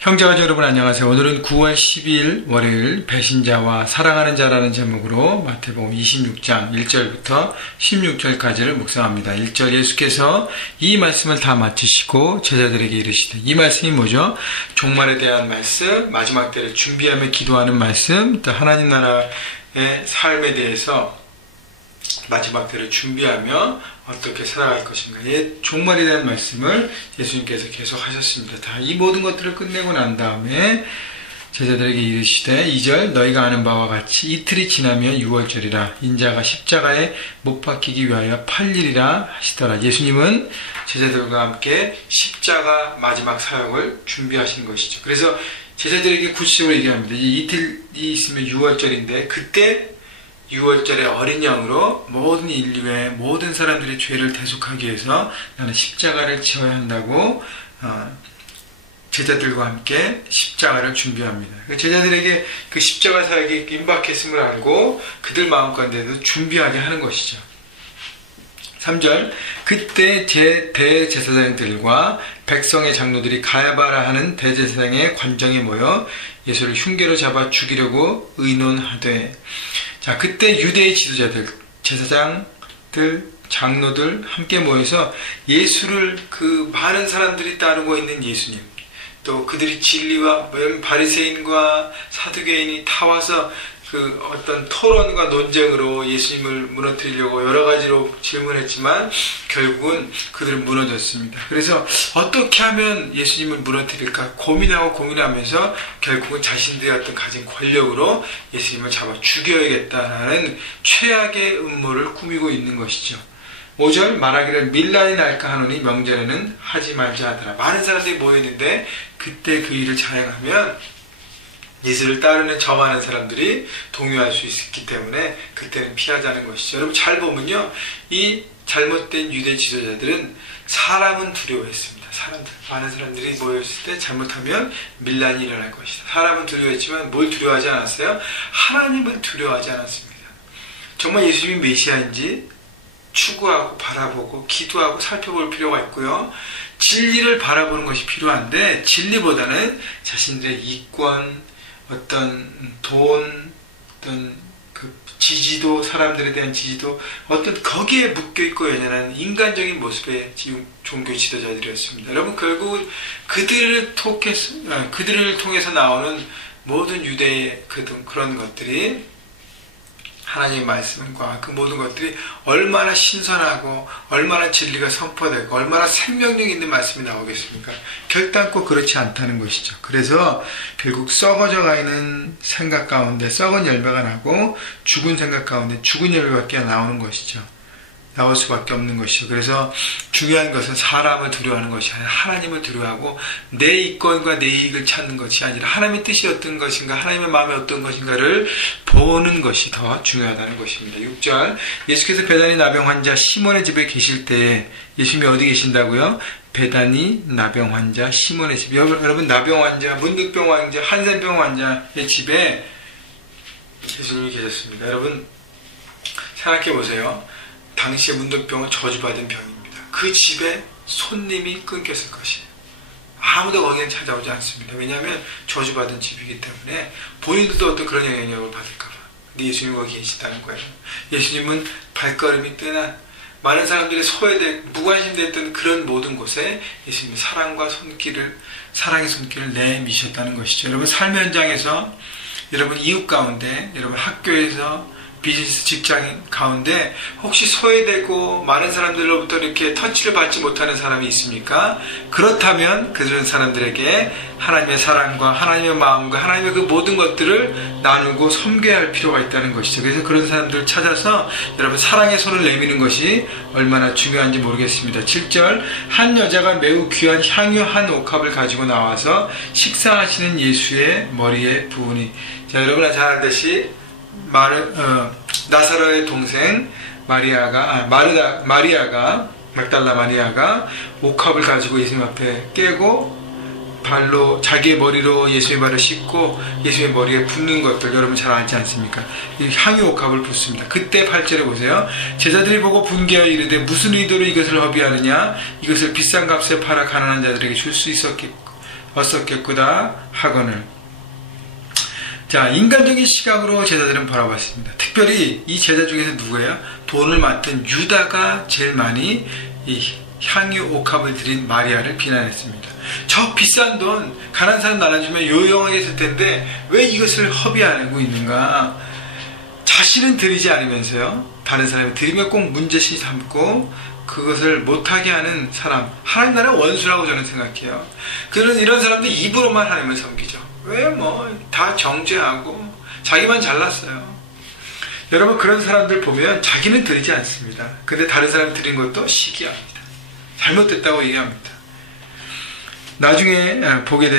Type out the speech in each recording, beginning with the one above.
형제가족 여러분 안녕하세요. 오늘은 9월 12일 월요일 배신자와 사랑하는 자라는 제목으로 마태복음 26장 1절부터 16절까지를 묵상합니다. 1절 예수께서 이 말씀을 다 마치시고 제자들에게 이르시되, 이 말씀이 뭐죠? 종말에 대한 말씀, 마지막 때를 준비하며 기도하는 말씀, 또 하나님 나라의 삶에 대해서 마지막 때를 준비하며 어떻게 살아갈 것인가, 종말에 대한 말씀을 예수님께서 계속 하셨습니다. 다 이 모든 것들을 끝내고 난 다음에 제자들에게 이르시되, 2절 너희가 아는 바와 같이 이틀이 지나면 6월절이라 인자가 십자가에 못 박히기 위하여 팔리리라 하시더라. 예수님은 제자들과 함께 십자가 마지막 사역을 준비하신 것이죠. 그래서 제자들에게 구체적으로 얘기합니다. 이 이틀이 있으면 6월절인데 그때 6월절에 어린 양으로 모든 인류의 모든 사람들의 죄를 대속하기 위해서 나는 십자가를 지어야 한다고 제자들과 함께 십자가를 준비합니다. 제자들에게 그 십자가 사역이 임박했음을 알고 그들 마음가운데도 준비하게 하는 것이죠. 3절 그때 제 대제사장들과 백성의 장로들이 가야바라 하는 대제사장의 관정에 모여 예수를 흉계로 잡아 죽이려고 의논하되, 자, 그때 유대의 지도자들, 제사장들, 장로들 함께 모여서 예수를, 그 많은 사람들이 따르고 있는 예수님, 또 그들이 진리와 바리새인과 사두개인이 다 와서 그 어떤 토론과 논쟁으로 예수님을 무너뜨리려고 여러 가지로 질문했지만 결국은 그들은 무너졌습니다. 그래서 어떻게 하면 예수님을 무너뜨릴까 고민하면서 결국은 자신들이 어떤 가진 권력으로 예수님을 잡아 죽여야겠다라는 최악의 음모를 꾸미고 있는 것이죠. 5절 말하기를 밀란이 날까 하노니 명절에는 하지 말자 하더라. 많은 사람들이 모여있는데 그때 그 일을 자행하면 예수를 따르는 저 많은 사람들이 동요할 수 있기 때문에 그때는 피하자는 것이죠. 여러분 잘 보면요, 이 잘못된 유대 지도자들은 사람은 두려워했습니다. 많은 사람들이 모였을 때 잘못하면 밀란이 일어날 것이다. 사람은 두려워했지만 뭘 두려워하지 않았어요? 하나님을 두려워하지 않았습니다. 정말 예수님이 메시아인지 추구하고 바라보고 기도하고 살펴볼 필요가 있고요, 진리를 바라보는 것이 필요한데 진리보다는 자신들의 이권, 어떤 돈, 어떤 그 지지도, 사람들에 대한 지지도, 어떤 거기에 묶여있고 연연한 인간적인 모습의 종교 지도자들이었습니다. 여러분 결국 그들을 통해서 나오는 모든 유대의 그런 것들이, 하나님의 말씀과 그 모든 것들이 얼마나 신선하고 얼마나 진리가 선포되고 얼마나 생명력 있는 말씀이 나오겠습니까? 결단코 그렇지 않다는 것이죠. 그래서 결국 썩어져 있는 생각 가운데 썩은 열매가 나고 죽은 생각 가운데 죽은 열매밖에 나오는 것이죠. 나올 수밖에 없는 것이죠. 그래서 중요한 것은 사람을 두려워하는 것이 아니라 하나님을 두려워하고 내 이권과 내 이익을 찾는 것이 아니라 하나님의 뜻이 어떤 것인가, 하나님의 마음이 어떤 것인가를 보는 것이 더 중요하다는 것입니다. 6절 예수께서 베다니 나병 환자 시몬의 집에 계실 때, 예수님이 어디 계신다고요? 베다니 나병 환자 시몬의 집. 여러분 나병 환자, 문득병 환자, 한센병 환자의 집에 예수님이 계셨습니다. 여러분 생각해 보세요. 당시의 문득병은 저주받은 병입니다. 그 집에 손님이 끊겼을 것이에요. 아무도 거기는 찾아오지 않습니다. 왜냐하면 저주받은 집이기 때문에 본인들도 어떤 그런 영향력을 받을까봐. 근데 예수님이 거기 계시다는 거예요. 예수님은 발걸음이 뜨나 많은 사람들이 무관심됐던 그런 모든 곳에 예수님이 사랑의 손길을 내미셨다는 것이죠. 여러분 삶 현장에서, 여러분 이웃 가운데, 여러분 학교에서, 비즈니스 직장 가운데 혹시 소외되고 많은 사람들로부터 이렇게 터치를 받지 못하는 사람이 있습니까? 그렇다면 그런 사람들에게 하나님의 사랑과 하나님의 마음과 하나님의 그 모든 것들을 나누고 섬겨야 할 필요가 있다는 것이죠. 그래서 그런 사람들을 찾아서 여러분 사랑의 손을 내미는 것이 얼마나 중요한지 모르겠습니다. 7절 한 여자가 매우 귀한 향유 한 옥합을 가지고 나와서 식사하시는 예수의 머리에 부으니, 자, 여러분 잘 알듯이 나사로의 동생 마리아가 막달라 마리아가 옥합을 가지고 예수님 앞에 깨고 자기의 머리로 예수의 발을 씻고 예수의 머리에 붓는 것들 여러분 잘 알지 않습니까? 이 향유 옥합을 붓습니다. 그때 8절에 보세요. 제자들이 보고 분개하여 이르되 무슨 의도로 이것을 허비하느냐? 이것을 비싼 값에 팔아 가난한 자들에게 줄 수 어떻겠구나 하거늘. 자, 인간적인 시각으로 제자들은 바라봤습니다. 특별히 이 제자 중에서 누구예요? 돈을 맡은 유다가 제일 많이 이 향유 옥합을 드린 마리아를 비난했습니다. 저 비싼 돈 가난한 사람 나눠주면 요용하게 했을 텐데 왜 이것을 허비하고 있는가? 자신은 드리지 않으면서요, 다른 사람이 드리면 꼭 문제시 삼고 그것을 못하게 하는 사람, 하나님 나라 원수라고 저는 생각해요. 이런 사람들 입으로만 하나님을 섬기죠. 왜 다 정죄하고 자기만 잘났어요. 여러분, 그런 사람들 보면 자기는 드리지 않습니다. 근데 다른 사람이 드린 것도 시기합니다. 잘못됐다고 얘기합니다. 나중에 보게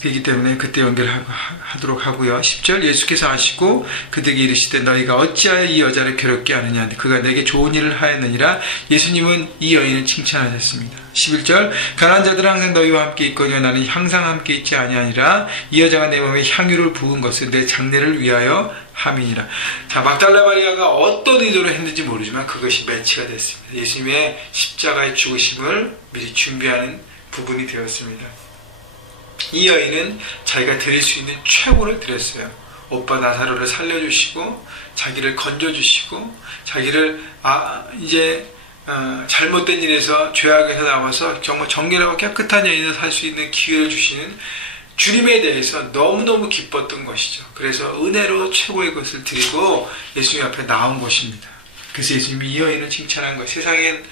되기 때문에 그때 연결하도록 하고요. 10절, 예수께서 아시고 그들에게 이르시되 너희가 어찌하여 이 여자를 괴롭게 하느냐, 그가 내게 좋은 일을 하였느니라. 예수님은 이 여인을 칭찬하셨습니다. 11절, 가난한 자들은 항상 너희와 함께 있거니와 나는 항상 함께 있지 아니하니라. 이 여자가 내 몸에 향유를 부은 것은 내 장례를 위하여 함이니라. 자, 막달라 마리아가 어떤 의도로 했는지 모르지만 그것이 매치가 됐습니다. 예수님의 십자가의 죽으심을 미리 준비하는 부분이 되었습니다. 이 여인은 자기가 드릴 수 있는 최고를 드렸어요. 오빠 나사로를 살려주시고 자기를 건져주시고 자기를 잘못된 일에서 죄악에서 나와서 정말 정결하고 깨끗한 여인으로 살 수 있는 기회를 주시는 주님에 대해서 너무너무 기뻤던 것이죠. 그래서 은혜로 최고의 것을 드리고 예수님 앞에 나온 것입니다. 그래서 예수님이 이 여인을 칭찬한 거예요. 세상엔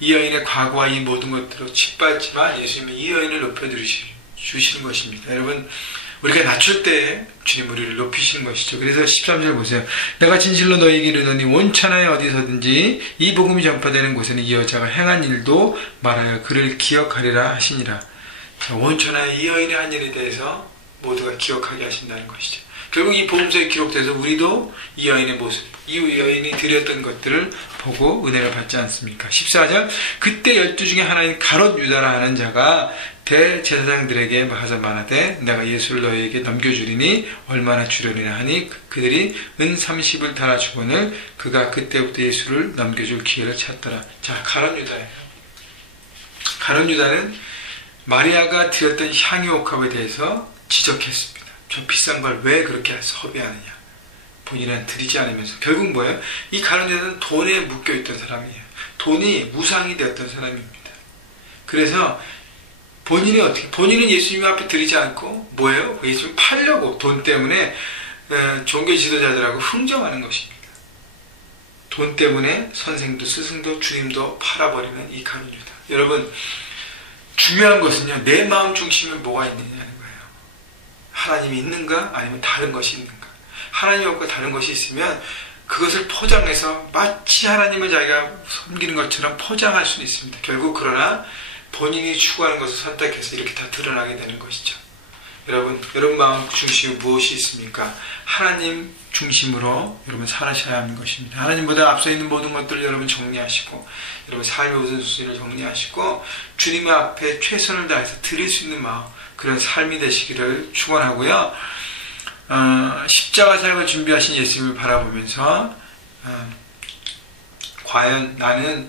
이 여인의 과거와 이 모든 것들로 짓밟지만 예수님이 이 여인을 높여주시는 것입니다. 여러분, 우리가 낮출 때 주님 우리를 높이시는 것이죠. 그래서 13절 보세요. 내가 진실로 너희에게 이르노니 온천하에 어디서든지 이 복음이 전파되는 곳에는 이 여자가 행한 일도 말하여 그를 기억하리라 하시니라. 자, 온천하에 이 여인의 한 일에 대해서 모두가 기억하게 하신다는 것이죠. 결국 이 복음서에 기록돼서 우리도 이 여인의 모습, 이 여인이 드렸던 것들을 보고 은혜를 받지 않습니까? 14절, 그때 12 중에 하나인 가롯 유다라 하는 자가 대제사장들에게 가서 말하되 내가 예수를 너희에게 넘겨주리니 얼마나 주려니라 하니 그들이 은 30을 달아주거늘 그가 그때부터 예수를 넘겨줄 기회를 찾더라. 자, 가롯 유다예요. 가롯 유다는 마리아가 드렸던 향유 옥합에 대해서 지적했습니다. 저 비싼 걸 왜 그렇게 허비하느냐. 본인은 드리지 않으면서. 결국 뭐예요? 이 가롯 유다는 돈에 묶여있던 사람이에요. 돈이 무상이 되었던 사람입니다. 그래서 본인은 예수님 앞에 드리지 않고 뭐예요? 예수님 팔려고 돈 때문에 종교 지도자들하고 흥정하는 것입니다. 돈 때문에 선생도 스승도 주님도 팔아버리는 이 가롯 유다. 여러분, 중요한 것은요, 내 마음 중심에 뭐가 있느냐는 거예요. 하나님이 있는가 아니면 다른 것이 있는가. 하나님이 없고 다른 것이 있으면 그것을 포장해서 마치 하나님을 자기가 섬기는 것처럼 포장할 수는 있습니다. 결국 그러나 본인이 추구하는 것을 선택해서 이렇게 다 드러나게 되는 것이죠. 여러분 마음 중심에 무엇이 있습니까? 하나님 중심으로 여러분 살아셔야 하는 것입니다. 하나님보다 앞서 있는 모든 것들을 여러분 정리하시고 여러분 삶의 우선순위를 정리하시고 주님 앞에 최선을 다해서 드릴 수 있는 마음, 그런 삶이 되시기를 축원하고요. 십자가 사역을 준비하신 예수님을 바라보면서 과연 나는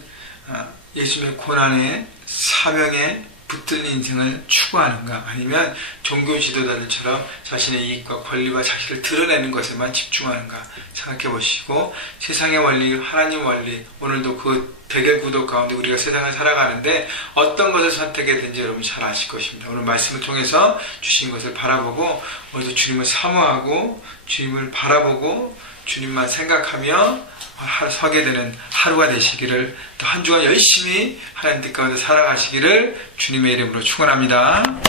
예수님의 고난에 사명에 붙든 인생을 추구하는가, 아니면 종교 지도자들처럼 자신의 이익과 권리와 자기를 드러내는 것에만 집중하는가 생각해 보시고, 세상의 원리, 하나님 원리, 오늘도 그 대결 구도 가운데 우리가 세상을 살아가는데 어떤 것을 선택해야되는지 여러분 잘 아실 것입니다. 오늘 말씀을 통해서 주신 것을 바라보고 오늘도 주님을 사모하고 주님을 바라보고 주님만 생각하며 서게 되는 하루가 되시기를, 또 한 주간 열심히 하나님 뜻 가운데 살아가시기를 주님의 이름으로 축원합니다.